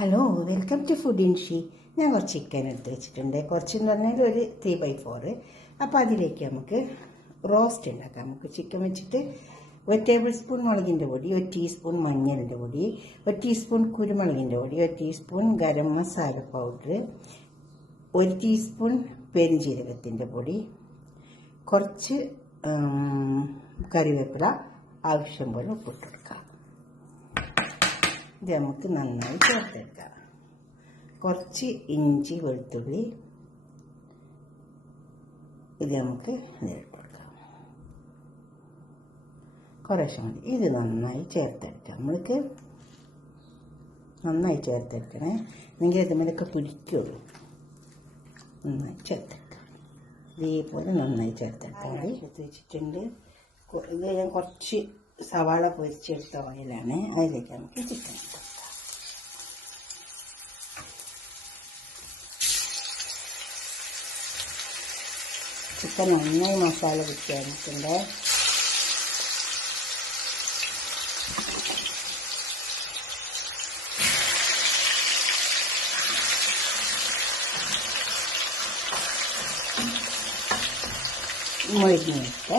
Hello, welcome to food in she. ഞാൻ കുറച്ച് chicken എടുത്ത് വെച്ചിട്ടുണ്ട്. കുറച്ചെന്ന് പറഞ്ഞാൽ ഒരു 3/4. അപ്പോൾ അതിലേക്ക് നമുക്ക് റോസ്റ്റ് ഉണ്ടാക്കാം. നമുക്ക് ചിക്കൻ വെച്ചിട്ട് 1 ടേബിൾ സ്പൂൺ മുളകിൻ്റെ പൊടി, 1 ടീസ്പൂൺ മഞ്ഞളിൻ്റെ പൊടി, 1 ടീസ്പൂൺ കുരുമുളകിൻ്റെ പൊടി, 1 teaspoon garam masala powder, 1 teaspoon പെരുംജീരകത്തിൻ്റെ പൊടി, കുറച്ച് കറിവേപ്പില, ആവശ്യം പോലെ ഉപ്പിട്ടെടുക്കാം. ഇത് നമുക്ക് നന്നായി ചേർത്തെടുക്കാം. കുറച്ച് ഇഞ്ചി വെളുത്തുള്ളി ഇത് നമുക്ക് ഇട്ട് കൊടുക്കാം. കുറേശ്ശെ മതി. ഇത് നന്നായി ചേർത്തെടുക്കാം. നമ്മൾക്ക് നന്നായി ചേർത്തെടുക്കണേ, എങ്കിൽ അതുമേലൊക്കെ പിടിക്കുള്ളൂ. നന്നായി ചേർത്തെടുക്കാം. ഇതേപോലെ നന്നായി ചേർത്തെടുക്കാം. എടുത്ത് വെച്ചിട്ടുണ്ട്. ഇത് ഞാൻ കുറച്ച് സവാള പൊരിച്ചെടുത്ത ഓയിലാണ്. അതിലേക്ക് നമുക്ക് ചിക്കൻ ഇട്ട് കൊടുക്കാം. ചിക്കൻ നന്നായി മസാല പിടിക്കാനിട്ടുണ്ട്. മൊരിഞ്ഞിട്ട്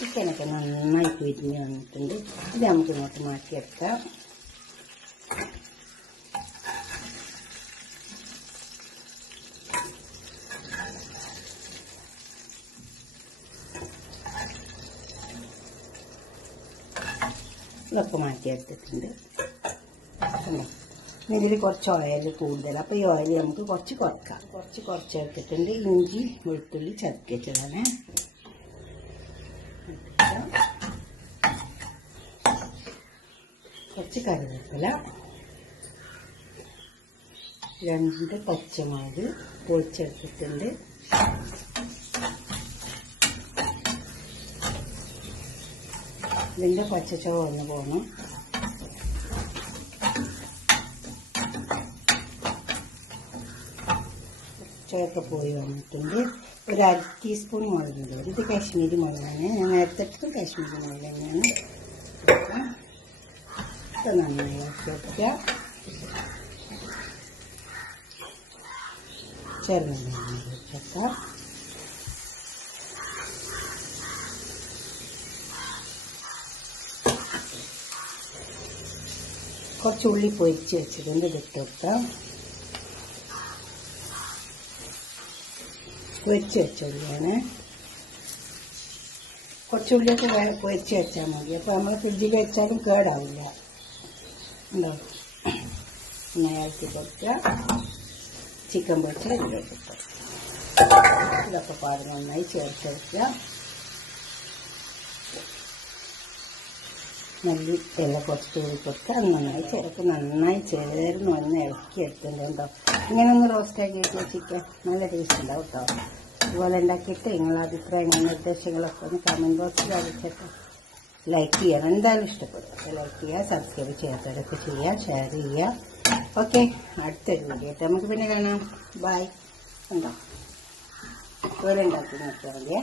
ചിക്കനൊക്കെ നന്നായി പൊരിഞ്ഞ് വന്നിട്ടുണ്ട്. ഇത് നമുക്ക് ഇങ്ങോട്ട് മാറ്റിയെടുക്കാം. ഇതൊക്കെ മാറ്റിയെടുത്തിട്ടുണ്ട്. ഇതിൽ കുറച്ച് ഓയിൽ കൂടുതൽ, അപ്പോൾ ഈ ഓയിൽ നമുക്ക് കുറച്ച് കുറച്ചെടുത്തിട്ടുണ്ട്. ഇഞ്ചി വെളുത്തുള്ളി ചതക്കി വെച്ചതാണ്. കുറച്ച് കറിവേപ്പില, 2 പച്ചമുളക് പൊടിച്ചെടുത്തിട്ടുണ്ട്. ഇതിൻ്റെ പച്ചച്ചോവ ഒന്ന് പോകണം. പച്ചയൊക്കെ പോയി വന്നിട്ടുണ്ട്. ഒരു 1/2 ടീസ്പൂൺ മുളകിൻ്റെ പൊടി. ഇത് കാശ്മീരി മുളകാണ്. ഞാൻ നേരത്തെ കാശ്മീരി മുളക് തന്നെയാണ്. ഇത് നന്നായി ഇളക്കി വയ്ക്കുക. ചെറുതായി വെച്ചേക്കാം. കുറച്ച് ഉള്ളി പൊരിച്ച് വെച്ചിട്ടുണ്ട്. ഇതിട്ട് വെക്കാം. പൊരിച്ച് വെച്ച ഉള്ളിയാണ്. കുറച്ച് ഉള്ളിയൊക്കെ പൊരിച്ച് വെച്ചാൽ മതി. അപ്പോൾ നമ്മൾ ഫ്രിഡ്ജിൽ വെച്ചാലും കേടാവില്ല. ഉണ്ടോ? ഇങ്ങനെ ഇളക്കി കൊടുക്കുക. ചിക്കൻ പൊരിച്ചാൽ ഇതിലേക്ക് ഇട്ടു. ഇതൊക്കെ പാട് നന്നായി ചേർത്തെടുക്കുക. മല്ലി എല്ലാം കുറച്ച് തൂടി കൊടുക്കുക. നന്നായി ചേർത്ത് നന്നായി ചേർന്ന് ഒന്ന് ഇളക്കി എടുത്തിട്ടുണ്ടോ. ഇങ്ങനെ ഒന്ന് റോസ്റ്റാക്കി വെച്ചാൽ ചിക്കൻ നല്ല ടേസ്റ്റ് ഉണ്ടാവും കേട്ടോ. അതുപോലെ ഉണ്ടാക്കിയിട്ട് നിങ്ങളുടെ അഭിപ്രായങ്ങൾ നിർദ്ദേശങ്ങളൊക്കെ ഒന്ന് കമൻറ്റ് ബോക്സിൽ അറിയിച്ചിട്ട് ലൈക്ക് ചെയ്യണം. എന്തായാലും ഇഷ്ടപ്പെടും. ലൈക്ക് ചെയ്യുക, സബ്സ്ക്രൈബ് ചെയ്യാത്തവരൊക്കെ ചെയ്യുക, ഷെയർ ചെയ്യുക. ഓക്കെ, അടുത്തൊരു വീഡിയോ ആയിട്ട് നമുക്ക് പിന്നെ കാണാം. ബൈ. ഉണ്ടോ? ഇതുപോലെ ഉണ്ടാക്കി നോക്കിയാൽ മതിയേ.